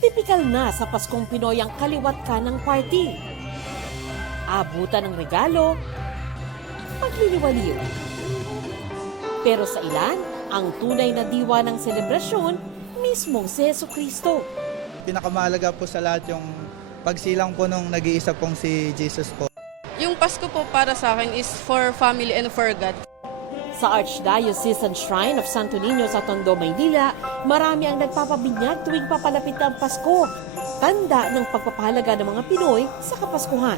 Tipikal na sa Paskong Pinoy ang kaliwat kanang party. Abutan ng regalo, pagliliwaliw. Pero sa ilan, ang tunay na diwa ng selebrasyon, mismong si Jesucristo. Pinakamahalaga po sa lahat yung pagsilang po nung nag-iisa pong si Jesus po. Yung Pasko po para sa akin is for family and for God. Sa Archdiocesan Shrine of Santo Niño sa Tondo, Maynila, marami ang nagpapabinyag tuwing papalapit ang Pasko. Tanda ng pagpapahalaga ng mga Pinoy sa Kapaskuhan.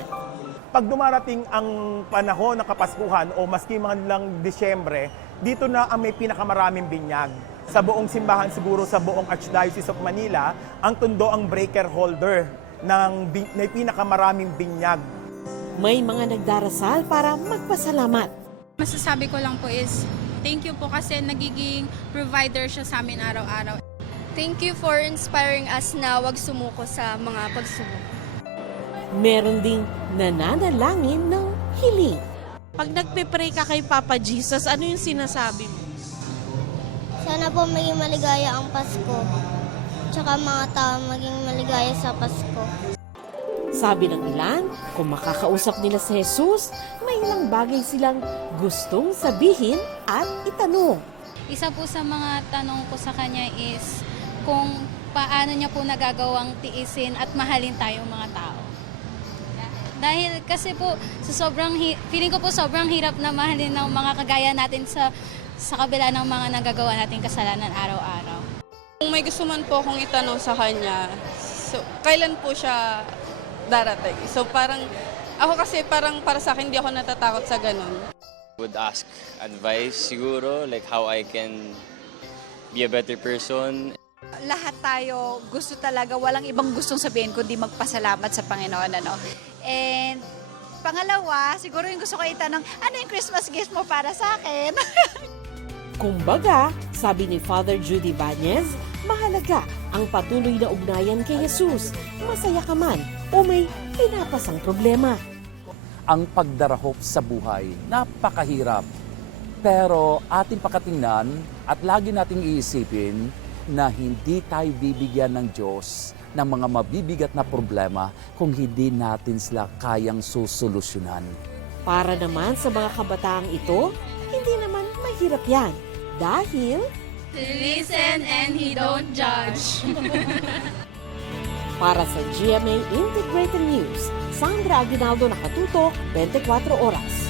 Pag dumarating ang panahon ng Kapaskuhan o maski man lang Disyembre, dito na ang may pinakamaraming binyag. Sa buong simbahan siguro sa buong Archdiocese of Manila, ang Tondo ang breaker holder ng may pinakamaraming binyag. May mga nagdarasal para magpasalamat. Masasabi ko lang po is, thank you po kasi nagiging provider siya sa amin araw-araw. Thank you for inspiring us na wag sumuko sa mga pagsubok. Meron ding nananalangin ng hiling. Pag nagpe-pray ka kay Papa Jesus, ano yung sinasabi mo? Sana po maging maligaya ang Pasko. Tsaka mga tao maging maligaya sa Pasko. Sabi ng ilan, kung makakausap nila si Jesus, may ilang bagay silang gustong sabihin at itanong. Isa po sa mga tanong ko sa kanya is kung paano niya po nagagawang tiisin at mahalin tayong mga tao. Dahil kasi po, feeling ko po sobrang hirap na mahalin ng mga kagaya natin sa kabila ng mga nagagawa nating kasalanan araw-araw. Kung may gusto man po akong itanong sa kanya, so, kailan po siya darating? So parang, ako kasi parang para sa akin, hindi ako natatakot sa ganun. Would ask advice siguro, like how I can be a better person. Lahat tayo gusto talaga, walang ibang gustong sabihin kundi magpasalamat sa Panginoon. And pangalawa, siguro yung gusto ko itanong, ano yung Christmas gift mo para sa akin? Kumbaga, sabi ni Father Judy Banez, mahalaga ang patuloy na ugnayan kay Jesus. Masaya ka man o may pinapasang problema. Ang pagdarahop sa buhay, napakahirap. Pero ating pakatingnan at lagi nating iisipin na hindi tayo bibigyan ng Diyos ng mga mabibigat na problema kung hindi natin sila kayang susolusyonan. Para naman sa mga kabataang ito, hindi naman mahirap yan. Dahil Listen and He don't judge. para sa GMA Integrated News, Sandra Aguinaldo, nakatutok, 24 oras.